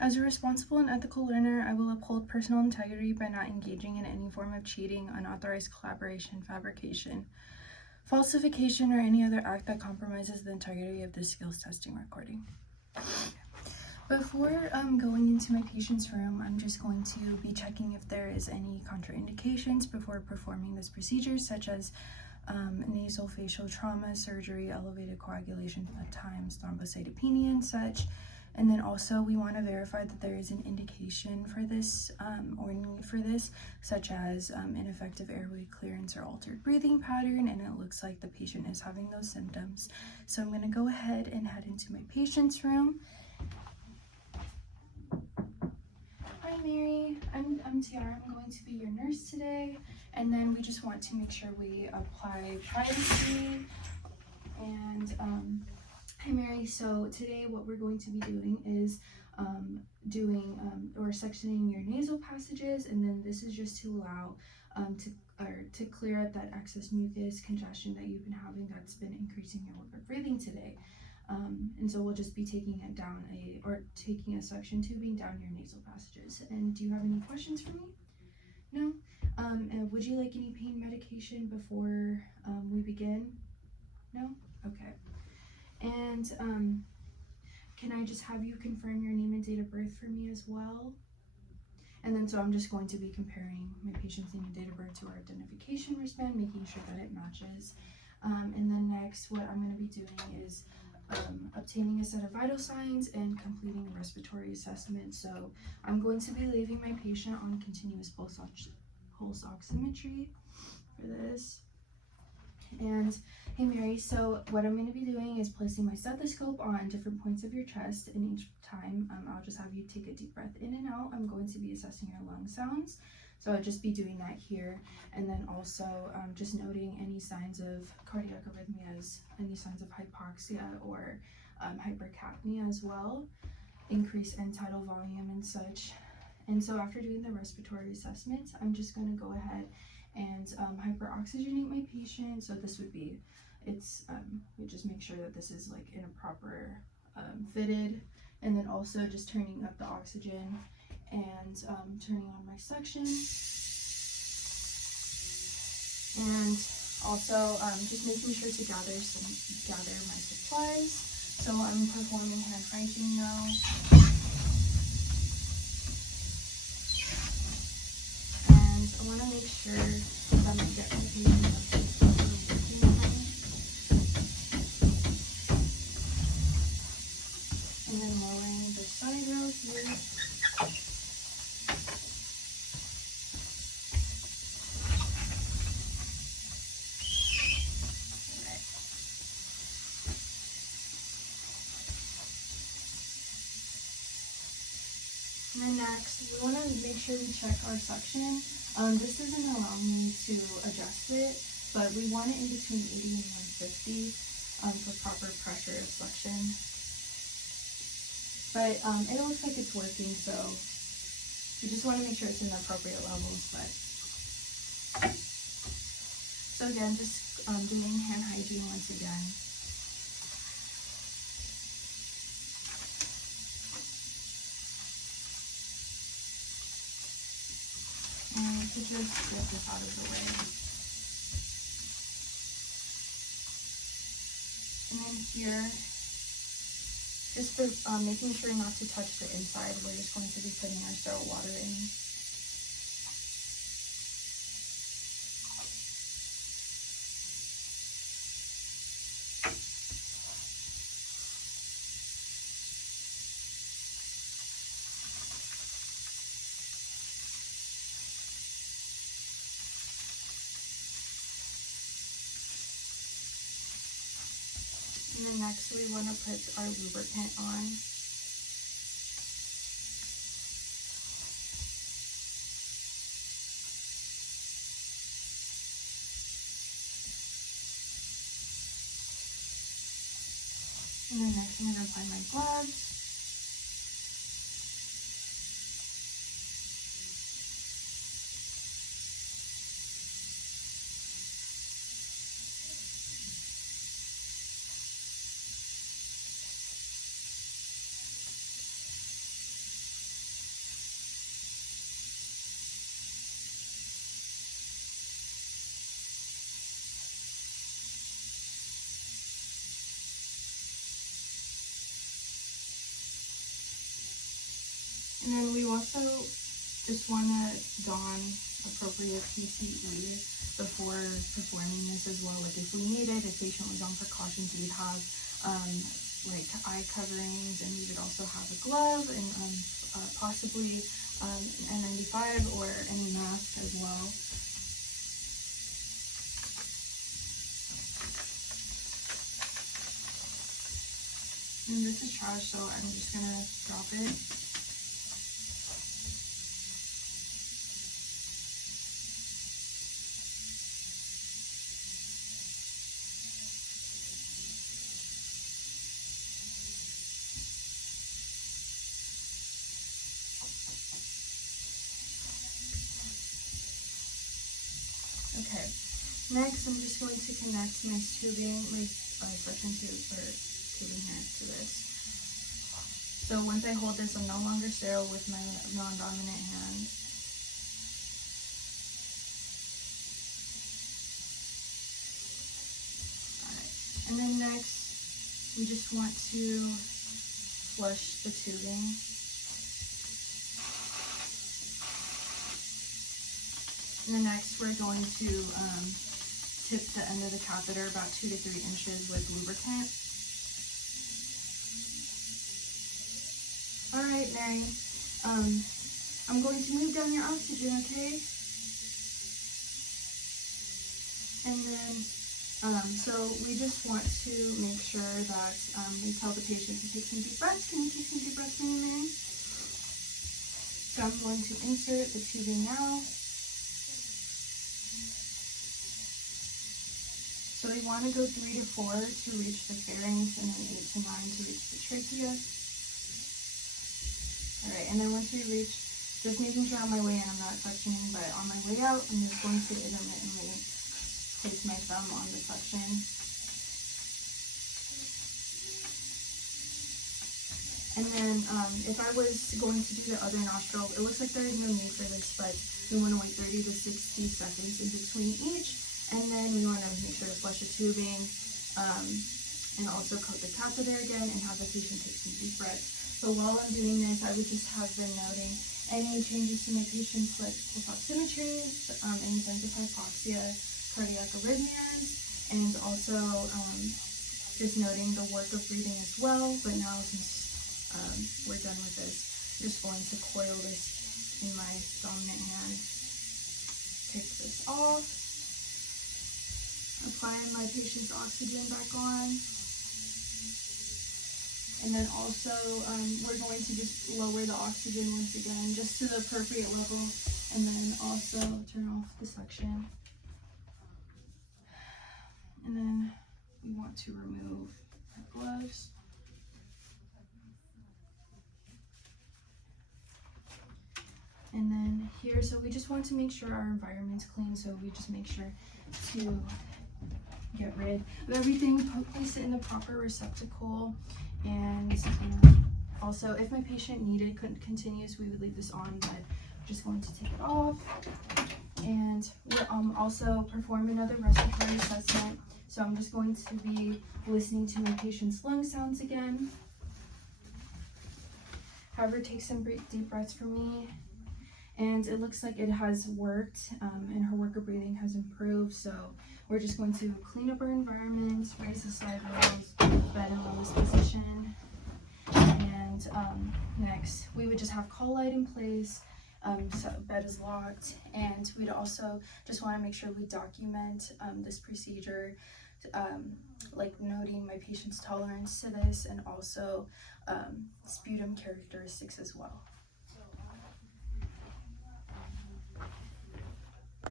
As a responsible and ethical learner, I will uphold personal integrity by not engaging in any form of cheating, unauthorized collaboration, fabrication, falsification, or any other act that compromises the integrity of this skills testing recording. Before going into my patient's room, I'm just going to be checking if there is any contraindications before performing this procedure, such as nasophacial trauma, surgery, elevated coagulation at times, thrombocytopenia and such. And then also we want to verify that there is an indication for this or need for this, such as ineffective airway clearance or altered breathing pattern, and it looks like the patient is having those symptoms. So I'm going to go ahead and head into my patient's room. Hi Mary, I'm Tiara. I'm going to be your nurse today, and then we just want to make sure we apply privacy. And hi Mary, so today what we're going to be doing is or sectioning your nasal passages, and then this is just to allow to clear up that excess mucus congestion that you've been having that's been increasing your work of breathing today. And so we'll just be taking a suction tubing down your nasal passages. And do you have any questions for me? No? And would you like any pain medication before we begin? No? Okay. And can I just have you confirm your name and date of birth for me as well? And then so I'm just going to be comparing my patient's name and date of birth to our identification wristband, making sure that it matches. And then next, what I'm going to be doing is obtaining a set of vital signs and completing a respiratory assessment. So I'm going to be leaving my patient on continuous pulse oximetry for this. And hey Mary, so what I'm going to be doing is placing my stethoscope on different points of your chest, and each time I'll just have you take a deep breath in and out. I'm going to be assessing your lung sounds, so I'll just be doing that here, and then also just noting any signs of cardiac arrhythmias, any signs of hypoxia or hypercapnia as well, increased end tidal volume and such. And so after doing the respiratory assessment, I'm just going to go ahead and hyperoxygenate my patient. So this would be, we just make sure that this is like in a proper fitted, and then also just turning up the oxygen and turning on my suction, and also just making sure to gather my supplies. So I'm performing hand hygiene now. And I want to make sure that I get my patient up to the proper working height. And then lowering the side rail here. And then next, we want to make sure we check our suction. This doesn't allow me to adjust it, but we want it in between 80 and 150 for proper pressure of suction. But it looks like it's working, so we just want to make sure it's in the appropriate levels. But so again, just doing hand hygiene once again. And to just get this out of the way. And then here, just for making sure not to touch the inside, we're just going to be putting our sterile water in. And then next we want to put our lubricant on. And then next I'm going to apply my gloves. And then we also just want to don appropriate PPE before performing this as well. Like if we needed, if patient was on precautions, we'd have like eye coverings, and we would also have a glove and possibly an N95 or any mask as well. And this is trash, so I'm just gonna drop it. Okay, next I'm just going to connect my tubing, my suction tube or tubing here to this. So once I hold this, I'm no longer sterile with my non-dominant hand. Alright, and then next we just want to flush the tubing. And then next we're going to tip the end of the catheter about 2 to 3 inches with lubricant. Alright, Mary, I'm going to move down your oxygen, okay? And then, so we just want to make sure that we tell the patient to take some deep breaths. Can you take some deep breaths for me, Mary? So I'm going to insert the tubing now. So we want to go 3 to 4 to reach the pharynx, and then 8 to 9 to reach the trachea. Alright, and then once we reach, just making sure on my way in I'm not suctioning, but on my way out, I'm just going to intermittently place my thumb on the suction. And then if I was going to do the other nostril, it looks like there is no need for this, but we want to wait 30 to 60 seconds in between each. And then we want to make sure to flush the tubing and also coat the catheter again and have the patient take some deep breaths. So while I'm doing this, I would just have been noting any changes to my patient's like pulse oximetry, any signs of hypoxia, cardiac arrhythmias, and also just noting the work of breathing as well. But now since we're done with this, I'm just going to coil this in my dominant hand. Take this off. Applying my patient's oxygen back on. And then also, we're going to just lower the oxygen once again, just to the appropriate level. And then also turn off the suction. And then we want to remove our gloves. And then here, so we just want to make sure our environment's clean. So we just make sure to get rid of everything, place it in the proper receptacle. And also, if my patient needed continues, we would leave this on, but I'm just going to take it off. And we'll also perform another respiratory assessment. So I'm just going to be listening to my patient's lung sounds again. Have her take some deep breaths for me. And it looks like it has worked, and her work of breathing has improved. So we're just going to clean up our environment, raise the side rails, bed in lowest position. And next, we would just have call light in place, so bed is locked. And we'd also just want to make sure we document this procedure, like noting my patient's tolerance to this, and also sputum characteristics as well.